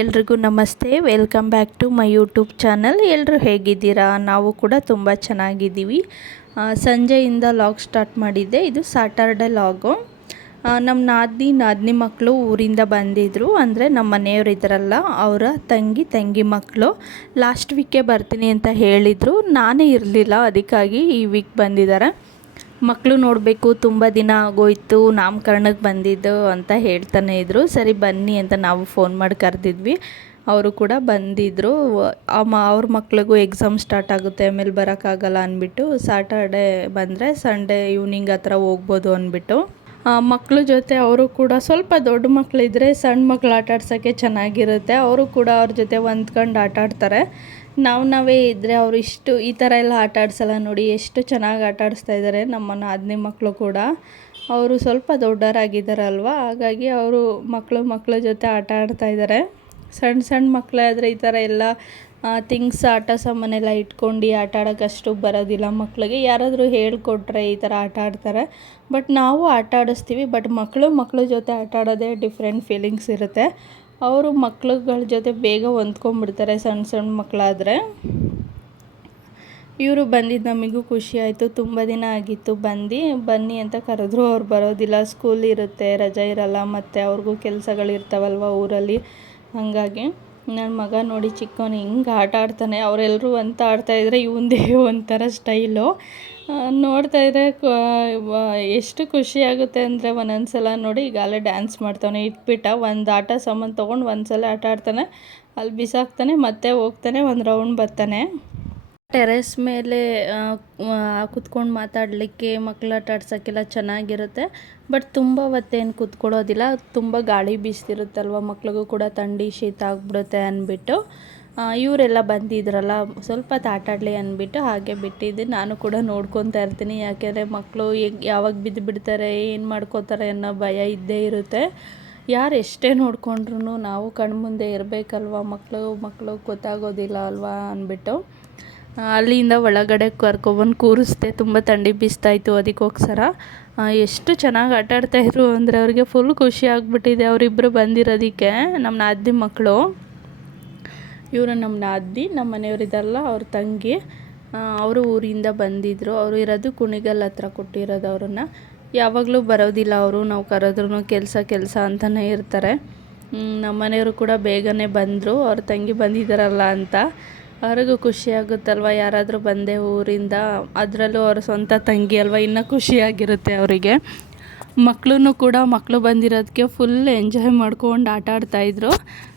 ಎಲ್ರಿಗೂ namaste. Welcome back to my YouTube channel ಎಲ್ಲರೂ ಹೇಗಿದ್ದೀರಾ? ನಾವು ಕೂಡ ತುಂಬ ಚೆನ್ನಾಗಿದ್ದೀವಿ. ಸಂಜೆಯಿಂದ ಲಾಗ್ ಸ್ಟಾರ್ಟ್ ಮಾಡಿದ್ದೆ. ಇದು ಸಾಟರ್ಡೆ ಲಾಗು ನಮ್ಮ ನಾದಿನಿ ನಾದಿನಿ ಮಕ್ಕಳು ಊರಿಂದ ಬಂದಿದ್ದರು ಅಂದರೆ ನಮ್ಮ ಮನೆಯವರು ಇದ್ರಲ್ಲ ಅವರ ತಂಗಿ ತಂಗಿ ಮಕ್ಕಳು ಲಾಸ್ಟ್ ವೀಕೆ ಬರ್ತೀನಿ ಅಂತ ಹೇಳಿದರು. ನಾನೇ ಇರಲಿಲ್ಲ, ಅದಕ್ಕಾಗಿ ಈ ವೀಕ್ ಬಂದಿದ್ದಾರೆ. ಮಕ್ಕಳು ನೋಡಬೇಕು, ತುಂಬ ದಿನ ಆಗೋಯ್ತು, ನಾಮಕರಣಕ್ಕೆ ಬಂದಿದ್ದು ಅಂತ ಹೇಳ್ತಾನೆ ಇದ್ದರು ಸರಿ, ಬನ್ನಿ ಅಂತ ನಾವು ಫೋನ್ ಮಾಡಿ ಕರೆದಿದ್ವಿ. ಅವರು ಕೂಡ ಬಂದಿದ್ದರು ಅವ್ರ ಮಕ್ಳಿಗೂ ಎಕ್ಸಾಮ್ ಸ್ಟಾರ್ಟ್ ಆಗುತ್ತೆ, ಆಮೇಲೆ ಬರೋಕ್ಕಾಗಲ್ಲ ಅಂದ್ಬಿಟ್ಟು ಸಾಟರ್ಡೆ ಬಂದರೆ ಸಂಡೇ ಈವ್ನಿಂಗ್ ಹತ್ರ ಹೋಗ್ಬೋದು ಅಂದ್ಬಿಟ್ಟು. ಮಕ್ಕಳ ಜೊತೆ ಅವರು ಕೂಡ ಸ್ವಲ್ಪ ದೊಡ್ಡ ಮಕ್ಕಳಿದ್ರೆ ಸಣ್ಣ ಮಕ್ಕಳು ಆಟ ಆಡ್ಸೋಕ್ಕೆ ಚೆನ್ನಾಗಿರುತ್ತೆ. ಅವರು ಕೂಡ ಅವ್ರ ಜೊತೆ ಹೊಂದ್ಕೊಂಡು ಆಟ ಆಡ್ತಾರೆ ನಾವು ನಾವೇ ಇದ್ದರೆ ಅವರು ಇಷ್ಟು ಈ ಥರ ಎಲ್ಲ ಆಟ ಆಡಿಸಲ್ಲ ನೋಡಿ, ಎಷ್ಟು ಚೆನ್ನಾಗಿ ಆಟ ಆಡಿಸ್ತಾ ಇದ್ದಾರೆ ನಮ್ಮ ನಾದಿನಿ ಮಕ್ಕಳು ಕೂಡ. ಅವರು ಸ್ವಲ್ಪ ದೊಡ್ಡವರಾಗಿದ್ದಾರಲ್ವ ಹಾಗಾಗಿ ಅವರು ಮಕ್ಕಳು ಮಕ್ಕಳ ಜೊತೆ ಆಟ ಆಡ್ತಾ ಇದ್ದಾರೆ ಸಣ್ಣ ಸಣ್ಣ ಮಕ್ಕಳೇ ಆದರೆ ಈ ಥರ ಎಲ್ಲ ಥಿಂಗ್ಸ್ ಆಟ ಸಾಮಾನೆಲ್ಲ ಇಟ್ಕೊಂಡು ಆಟ ಆಡೋಕ್ಕಷ್ಟು ಬರೋದಿಲ್ಲ ಮಕ್ಕಳಿಗೆ ಯಾರಾದರೂ ಹೇಳ್ಕೊಟ್ರೆ ಈ ಥರ ಆಟ ಆಡ್ತಾರೆ. ಬಟ್ ನಾವು ಆಟ ಆಡಿಸ್ತೀವಿ, ಬಟ್ ಮಕ್ಕಳು ಮಕ್ಕಳ ಜೊತೆ ಆಟ ಆಡೋದೇ ಡಿಫ್ರೆಂಟ್ ಫೀಲಿಂಗ್ಸ್ ಇರುತ್ತೆ. ಅವರು ಮಕ್ಳುಗಳ ಜೊತೆ ಬೇಗ ಹೊಂದ್ಕೊಂಡ್ಬಿಡ್ತಾರೆ ಸಣ್ಣ ಸಣ್ಣ ಮಕ್ಕಳಾದರೆ ಇವರು ಬಂದಿದ್ದು ನಮಗೂ ಖುಷಿ ಆಯಿತು, ತುಂಬ ದಿನ ಆಗಿತ್ತು ಬಂದು. ಬನ್ನಿ ಅಂತ ಕರೆದ್ರು, ಅವ್ರು ಬರೋದಿಲ್ಲ. ಸ್ಕೂಲ್ ಇರುತ್ತೆ, ರಜೆ ಇರಲ್ಲ, ಮತ್ತು ಅವ್ರಿಗೂ ಕೆಲಸಗಳಿರ್ತಾವಲ್ವ ಊರಲ್ಲಿ. ಹಾಗಾಗಿ ನನ್ನ ಮಗ ನೋಡಿ ಚಿಕ್ಕವನು ಹಿಂಗೆ ಆಟ ಆಡ್ತಾನೆ ಅವರೆಲ್ಲರೂ ಅಂತ ಆಡ್ತಾಯಿದ್ರೆ ಇವಂದೇ ಒಂಥರ ಸ್ಟೈಲು. ನೋಡ್ತಾ ಇದ್ರೆ ಎಷ್ಟು ಖುಷಿಯಾಗುತ್ತೆ ಅಂದರೆ ಒಂದೊಂದು ಸಲ ನೋಡಿ ಈಗಾಗಲೇ ಡ್ಯಾನ್ಸ್ ಮಾಡ್ತಾನೆ ಇಟ್ಬಿಟ್ಟ ಒಂದು ಆಟ ಸಾಮಾನು ತೊಗೊಂಡು ಒಂದು ಸಲ ಆಟ ಆಡ್ತಾನೆ. ಅಲ್ಲಿ ಬಿಸಾಕ್ತಾನೆ, ಮತ್ತೆ ಹೋಗ್ತಾನೆ, ಒಂದು ರೌಂಡ್ ಬರ್ತಾನೆ ಟೆರೆಸ್ ಮೇಲೆ ಕುತ್ಕೊಂಡು ಮಾತಾಡಲಿಕ್ಕೆ ಮಕ್ಕಳು ಆಟ ಆಡ್ಸೋಕ್ಕೆಲ್ಲ ಚೆನ್ನಾಗಿರುತ್ತೆ. ಬಟ್ ತುಂಬ ಹೊತ್ತೇನು ಕೂತ್ಕೊಳ್ಳೋದಿಲ್ಲ. ತುಂಬ ಗಾಳಿ ಬೀಸ್ತಿರುತ್ತಲ್ವ? ಮಕ್ಳಿಗೂ ಕೂಡ ಥಂಡಿ ಶೀತ ಆಗಿಬಿಡುತ್ತೆ ಅಂದ್ಬಿಟ್ಟು. ಇವರೆಲ್ಲ ಬಂದಿದ್ರಲ್ಲ, ಸ್ವಲ್ಪ ಹೊತ್ತು ಆಟಾಡಲಿ ಅಂದ್ಬಿಟ್ಟು ಹಾಗೆ ಬಿಟ್ಟಿದ್ದು. ನಾನು ಕೂಡ ನೋಡ್ಕೊತಾ ಇರ್ತೀನಿ. ಯಾಕೆಂದರೆ ಮಕ್ಕಳು ಯಾವಾಗ ಬಿದ್ದು ಬಿಡ್ತಾರೆ, ಏನು ಮಾಡ್ಕೋತಾರೆ ಅನ್ನೋ ಭಯ ಇದ್ದೇ ಇರುತ್ತೆ. ಯಾರು ಎಷ್ಟೇ ನೋಡಿಕೊಂಡ್ರು ನಾವು ಕಣ್ಮುಂದೆ ಇರಬೇಕಲ್ವ? ಮಕ್ಕಳು ಮಕ್ಕಳು ಗೊತ್ತಾಗೋದಿಲ್ಲ ಅಲ್ವಾ? ಅಂದ್ಬಿಟ್ಟು. ಅಲ್ಲಿಂದ ಒಳಗಡೆ ಕರ್ಕೊಬಂದು ಕೂರಿಸ್ದೆ, ತುಂಬ ಥಂಡಿ ಬೀಸ್ತಾಯಿತ್ತು ಅದಕ್ಕೋಸ್ಕರ. ಎಷ್ಟು ಚೆನ್ನಾಗಿ ಆಟ ಆಡ್ತಾಯಿದ್ರು ಅಂದರೆ ಅವ್ರಿಗೆ ಫುಲ್ ಖುಷಿ ಆಗಿಬಿಟ್ಟಿದೆ. ಅವರಿಬ್ಬರು ಬಂದಿರೋದಕ್ಕೆ ನಮ್ಮ ನಾದಿ ಮಕ್ಕಳು ಇವರು ನಮ್ಮ ನಾದಿನಿ ನಮ್ಮ ಮನೆಯವರಿದ್ದಲ್ಲ ಅವ್ರ ತಂಗಿ. ಅವರು ಊರಿಂದ ಬಂದಿದ್ದರು ಅವರು ಇರೋದು ಕುಣಿಗಲ್ ಹತ್ರ ಕೊಟ್ಟಿರೋದು ಅವ್ರನ್ನ. ಯಾವಾಗಲೂ ಬರೋದಿಲ್ಲ ಅವರು, ನಾವು ಕರೆದ್ರೂ ಕೆಲಸ ಕೆಲಸ ಅಂತಲೇ ಇರ್ತಾರೆ. ನಮ್ಮ ಮನೆಯವರು ಕೂಡ ಬೇಗನೆ ಬಂದರು. ಅವ್ರ ತಂಗಿ ಬಂದಿದ್ದಾರಲ್ಲ ಅಂತ. ಅವ್ರಿಗೂ ಖುಷಿ ಆಗುತ್ತಲ್ವ? ಯಾರಾದರೂ ಬಂದೆ ಊರಿಂದ, ಅದರಲ್ಲೂ ಅವ್ರ ಸ್ವಂತ ತಂಗಿ ಅಲ್ವ? ಇನ್ನೂ ಖುಷಿಯಾಗಿರುತ್ತೆ ಅವರಿಗೆ. ಮಕ್ಕಳೂ ಕೂಡ ಮಕ್ಕಳು ಬಂದಿರೋದಕ್ಕೆ ಫುಲ್ ಎಂಜಾಯ್ ಮಾಡ್ಕೊಂಡು ಆಟ ಆಡ್ತಾಯಿದ್ರು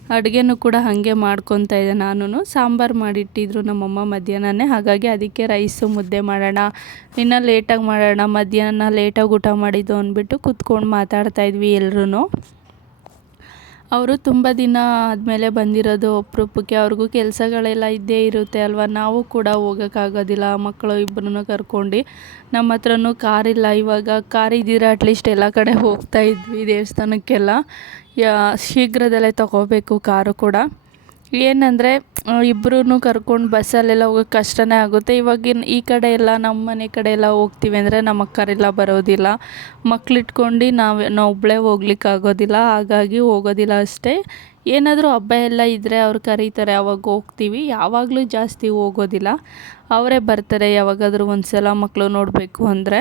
ಅಡುಗೆನೂ ಕೂಡ ಹಾಗೆ ಮಾಡ್ಕೊತಾ ಇದ್ದೆ ನಾನು ಸಾಂಬಾರು ಮಾಡಿಟ್ಟಿದ್ರು ನಮ್ಮಮ್ಮ ಮಧ್ಯಾಹ್ನನೇ. ಹಾಗಾಗಿ ಅದಕ್ಕೆ ರೈಸು ಮುದ್ದೆ ಮಾಡೋಣ. ಇನ್ನು ಲೇಟಾಗಿ ಮಾಡೋಣ. ಮಧ್ಯಾಹ್ನ ಲೇಟಾಗಿ ಊಟ ಮಾಡಿದ್ದು ಅಂದ್ಬಿಟ್ಟು ಕೂತ್ಕೊಂಡು ಮಾತಾಡ್ತಾಯಿದ್ವಿ ಎಲ್ರೂ ಅವರು ತುಂಬ ದಿನ ಆದಮೇಲೆ ಬಂದಿರೋದು ಅಪರೂಪಕ್ಕೆ ಅವ್ರಿಗೂ ಕೆಲಸಗಳೆಲ್ಲ ಇದ್ದೇ ಇರುತ್ತೆ ಅಲ್ವಾ? ನಾವು ಕೂಡ ಹೋಗೋಕ್ಕಾಗೋದಿಲ್ಲ ಮಕ್ಕಳು ಇಬ್ಬರನ್ನು ಕರ್ಕೊಂಡು. ನಮ್ಮ ಹತ್ರನೂ ಕಾರಿಲ್ಲ, ಇವಾಗ ಕಾರ್ ಇದ್ದಿದ್ರೆ ಅಟ್ಲೀಸ್ಟ್ ಎಲ್ಲ ಕಡೆ ಹೋಗ್ತಾ ಇದ್ವಿ ದೇವಸ್ಥಾನಕ್ಕೆಲ್ಲ. ಯಾ, ಶೀಘ್ರದಲ್ಲೇ ತಗೋಬೇಕು ಕಾರು ಕೂಡ. ಏನಂದರೆ ಇಬ್ಬರೂ ಕರ್ಕೊಂಡು ಬಸ್ಸಲ್ಲೆಲ್ಲ ಹೋಗೋಕೆ ಕಷ್ಟನೇ ಆಗುತ್ತೆ. ಇವಾಗಿನ ಈ ಕಡೆ ಎಲ್ಲ ನಮ್ಮ ಮನೆ ಕಡೆ ಎಲ್ಲ ಹೋಗ್ತೀವಿ ಅಂದರೆ ನಮ್ಮ ಅಕ್ಕರೆಲ್ಲ ಬರೋದಿಲ್ಲ. ಮಕ್ಳಿಟ್ಕೊಂಡು ನಾವು ನಾವು ಒಬ್ಬಳೇ ಹೋಗ್ಲಿಕ್ಕಾಗೋದಿಲ್ಲ ಹಾಗಾಗಿ ಹೋಗೋದಿಲ್ಲ ಅಷ್ಟೇ. ಏನಾದರೂ ಹಬ್ಬ ಎಲ್ಲ ಇದ್ದರೆ ಅವ್ರು ಕರೀತಾರೆ, ಅವಾಗ ಹೋಗ್ತೀವಿ. ಯಾವಾಗಲೂ ಜಾಸ್ತಿ ಹೋಗೋದಿಲ್ಲ. ಅವರೇ ಬರ್ತಾರೆ ಯಾವಾಗಾದರೂ ಒಂದು ಸಲ ಮಕ್ಕಳು ನೋಡಬೇಕು ಅಂದರೆ.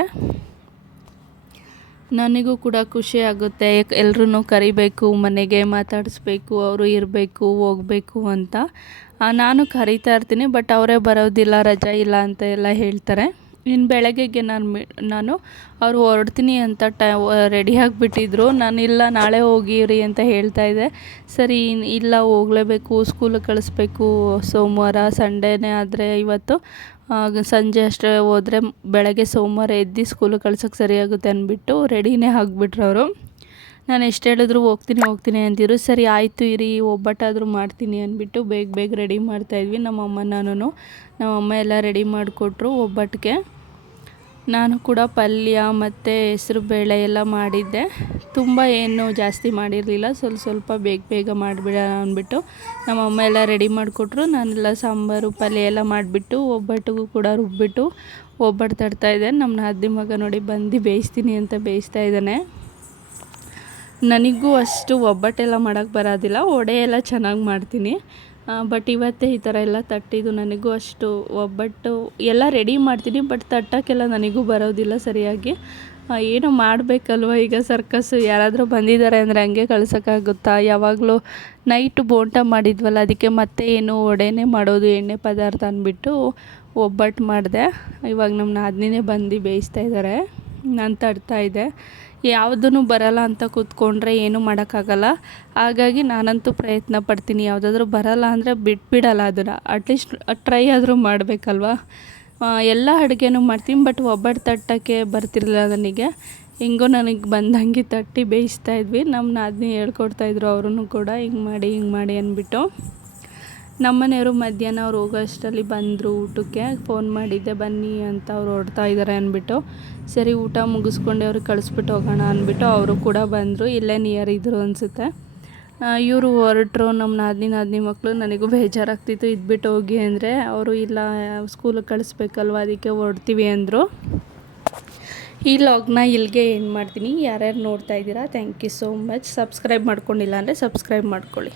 ನನಗೂ ಕೂಡ ಖುಷಿ ಆಗುತ್ತೆ. ಎಲ್ಲರೂ ಕರಿಬೇಕು, ಮನೆಗೆ ಮಾತಾಡಿಸ್ಬೇಕು, ಅವರು ಇರಬೇಕು, ಹೋಗಬೇಕು ಅಂತ. ನಾನು ಕರಿತಾ ಇರ್ತೀನಿ, ಬಟ್ ಅವರೇ ಬರೋದಿಲ್ಲ, ರಜಾ ಇಲ್ಲ ಅಂತ ಎಲ್ಲ ಹೇಳ್ತಾರೆ. ಇನ್ನು ಬೆಳಗ್ಗೆಗೆ ನಾನು ಮಿ, ನಾನು ಅವ್ರು ಹೊರಡ್ತೀನಿ ಅಂತ ಟೈ, ರೆಡಿ ಆಗಿಬಿಟ್ಟಿದ್ರು. ನಾನು ಇಲ್ಲ, ನಾಳೆ ಹೋಗಿರಿ ಅಂತ ಹೇಳ್ತಾ ಇದ್ದೆ. ಸರಿ ಇಲ್ಲ, ಹೋಗಲೇಬೇಕು ಸ್ಕೂಲಿಗೆ ಕಳಿಸ್ಬೇಕು, ಸೋಮವಾರ, ಸಂಡೇನೇ ಆದರೆ ಇವತ್ತು. ಸಂಜೆ ಅಷ್ಟೇ ಹೋದರೆ ಬೆಳಗ್ಗೆ ಸೋಮವಾರ ಎದ್ದು ಸ್ಕೂಲಿಗೆ ಕಳ್ಸೋಕ್ಕೆ ಸರಿಯಾಗುತ್ತೆ ಅಂದ್ಬಿಟ್ಟು ರೆಡಿನೇ ಆಗಿಬಿಟ್ರು ಅವರು. ನಾನು ಎಷ್ಟು ಹೇಳಿದ್ರು ಹೋಗ್ತೀನಿ ಹೋಗ್ತೀನಿ ಅಂತಿದ್ರು ಸರಿ, ಆಯಿತು ಇರಿ, ಒಬ್ಬಟ್ಟಾದರೂ ಮಾಡ್ತೀನಿ ಅಂದ್ಬಿಟ್ಟು ಬೇಗ ಬೇಗ ರೆಡಿ ಮಾಡ್ತಾಯಿದ್ವಿ ನಮ್ಮಮ್ಮ ನಾನು ನಮ್ಮಮ್ಮ ಎಲ್ಲ ರೆಡಿ ಮಾಡಿಕೊಟ್ರು ಒಬ್ಬಟ್ಟಿಗೆ ನಾನು ಕೂಡ ಪಲ್ಯ ಮತ್ತು ಹೆಸ್ರು ಬೇಳೆ ಎಲ್ಲ ಮಾಡಿದ್ದೆ. ತುಂಬ ಏನು ಜಾಸ್ತಿ ಮಾಡಿರಲಿಲ್ಲ. ಸ್ವಲ್ಪ ಸ್ವಲ್ಪ ಬೇಗ ಬೇಗ ಮಾಡಿಬಿಡೋಣ ಅಂದ್ಬಿಟ್ಟು ನಮ್ಮಮ್ಮ ಎಲ್ಲ ರೆಡಿ ಮಾಡಿಕೊಟ್ರು. ನಾನೆಲ್ಲ ಸಾಂಬಾರು, ಪಲ್ಯ ಎಲ್ಲ ಮಾಡಿಬಿಟ್ಟು ಒಬ್ಬಟ್ಟಿಗೂ ಕೂಡ ರುಬ್ಬಿಟ್ಟು ಒಬ್ಬಟ್ಟು ತಡ್ತಾಯಿದ್ದೆ ನಮ್ಮ ನಾದಿ ಮಗ ನೋಡಿ ಬಂದು ಬೇಯಿಸ್ತೀನಿ ಅಂತ ಬೇಯಿಸ್ತಾ ಇದ್ದಾನೆ. ನನಗೂ ಅಷ್ಟು ಒಬ್ಬಟ್ಟೆಲ್ಲ ಮಾಡೋಕ್ಕೆ ಬರೋದಿಲ್ಲ. ವಡೆ ಎಲ್ಲ ಚೆನ್ನಾಗಿ ಮಾಡ್ತೀನಿ. ಬಟ್ ಇವತ್ತೇ ಈ ಥರ ಎಲ್ಲ ತಟ್ಟಿದ್ದು ನನಗೂ ಅಷ್ಟು ಒಬ್ಬಟ್ಟು ಎಲ್ಲ ರೆಡಿ ಮಾಡ್ತೀನಿ ಬಟ್ ತಟ್ಟಕ್ಕೆಲ್ಲ ನನಗೂ ಬರೋದಿಲ್ಲ ಸರಿಯಾಗಿ. ಏನೋ ಮಾಡಬೇಕಲ್ವ ಈಗ ಸರ್ಕಸ್ಸು ಯಾರಾದರೂ ಬಂದಿದ್ದಾರೆ ಅಂದರೆ ಹಂಗೆ ಕಳ್ಸೋಕ್ಕಾಗುತ್ತಾ? ಯಾವಾಗಲೂ ನೈಟ್ ಬೋಂಟ ಮಾಡಿದ್ವಲ್ಲ, ಅದಕ್ಕೆ ಮತ್ತೆ ಏನು ವಡೆನೇ ಮಾಡೋದು, ಎಣ್ಣೆ ಪದಾರ್ಥ ಅಂದ್ಬಿಟ್ಟು ಒಬ್ಬಟ್ಟು ಮಾಡಿದೆ. ಇವಾಗ ನಮ್ಮ ನಾದಿನೇ ಬಂದು ಬೇಯಿಸ್ತಾ ಇದ್ದಾರೆ ನಾನು ತಡ್ತಾ ಇದ್ದೆ. ಯಾವುದೂ ಬರಲ್ಲ ಅಂತ ಕೂತ್ಕೊಂಡ್ರೆ ಏನೂ ಮಾಡೋಕ್ಕಾಗಲ್ಲ. ಹಾಗಾಗಿ ನಾನಂತೂ ಪ್ರಯತ್ನ ಪಡ್ತೀನಿ. ಯಾವುದಾದ್ರೂ ಬರಲ್ಲ ಅಂದರೆ ಬಿಟ್ಬಿಡಲ್ಲ ಅದನ್ನು. ಅಟ್ಲೀಸ್ಟ್ ಟ್ರೈ ಆದರೂ ಮಾಡಬೇಕಲ್ವಾ? ಎಲ್ಲ ಅಡುಗೆನೂ ಮಾಡ್ತೀನಿ. ಬಟ್ ಒಬ್ಬಟ್ಟು ತಟ್ಟಕ್ಕೆ ಬರ್ತಿರಲಿಲ್ಲ ನನಗೆ. ಹೆಂಗೋ ನನಗೆ ಬಂದಂಗೆ ತಟ್ಟಿ ಬೇಯಿಸ್ತಾ ಇದ್ವಿ. ನಮ್ಮ ನಾದಿನಿ ಹೇಳ್ಕೊಡ್ತಾಯಿದ್ರು ಅವ್ರೂ ಕೂಡ. ಹಿಂಗೆ ಮಾಡಿ ಹಿಂಗೆ ಮಾಡಿ ಅಂದ್ಬಿಟ್ಟು. ನಮ್ಮನೆಯವರು ಮಧ್ಯಾಹ್ನ ಅವ್ರು ಹೋಗೋ ಅಷ್ಟರಲ್ಲಿ ಬಂದರು ಊಟಕ್ಕೆ. ಫೋನ್ ಮಾಡಿದ್ದೆ, ಬನ್ನಿ ಅಂತ ಅವ್ರು ಹೊರಡ್ತಾ ಇದ್ದಾರೆ ಅಂದ್ಬಿಟ್ಟು. ಸರಿ, ಊಟ ಮುಗಿಸ್ಕೊಂಡೆ, ಅವ್ರಿಗೆ ಕಳಿಸ್ಬಿಟ್ಟು ಹೋಗೋಣ ಅಂದ್ಬಿಟ್ಟು ಅವರು ಕೂಡ ಬಂದರು. ಇಲ್ಲೇ ನಿಯರ್ ಇದ್ದರು ಅನಿಸುತ್ತೆ. ಇವರು ಹೊರಟ್ರು, ನಮ್ಮ ನಾದಿನಿ ನಾದಿನಿ ಮಕ್ಕಳು ನನಗೂ ಬೇಜಾರಾಗ್ತಿತ್ತು. ಇದ್ಬಿಟ್ಟು ಹೋಗಿ ಅಂದರೆ ಅವರು, ಇಲ್ಲ ಸ್ಕೂಲಿಗೆ ಕಳಿಸ್ಬೇಕಲ್ವ, ಅದಕ್ಕೆ ಹೊರಡ್ತೀವಿ ಅಂದರು. ಈ ಲಾಗ್ನ ಇಲ್ಲಿಗೆ ಏನು ಮಾಡ್ತೀನಿ. ಯಾರ್ಯಾರು ನೋಡ್ತಾ ಇದ್ದೀರಾ thank you so much subscribe ಮಾಡ್ಕೊಂಡಿಲ್ಲ ಅಂದರೆ ಸಬ್ಸ್ಕ್ರೈಬ್ ಮಾಡ್ಕೊಳ್ಳಿ.